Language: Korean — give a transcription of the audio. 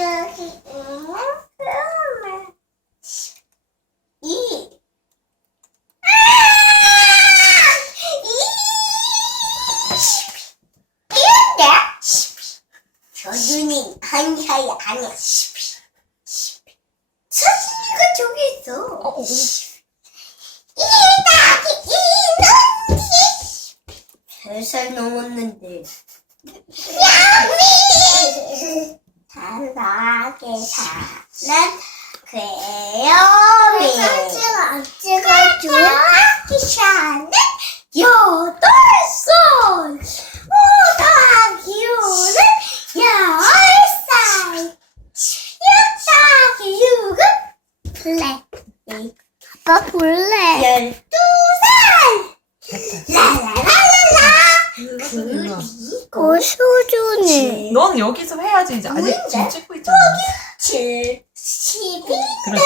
저기 있는 그러면 이. 저준이 한 사이 아니야 서준이가 저기 있어. 어, 어, 어. 이다기 이놈이. 세살 넘었는데. 야미 사는 괴요미 사진 안 찍어줘 하기 사는 여덟 살 오다기 오는 열살 육다기 육은 블랙 아빠 볼래 열두 살 라라라라라 그리고 소준이 넌 여기서 해야지 이제 아직? 지금 찍고 있잖아. 칠 십이 그렇지.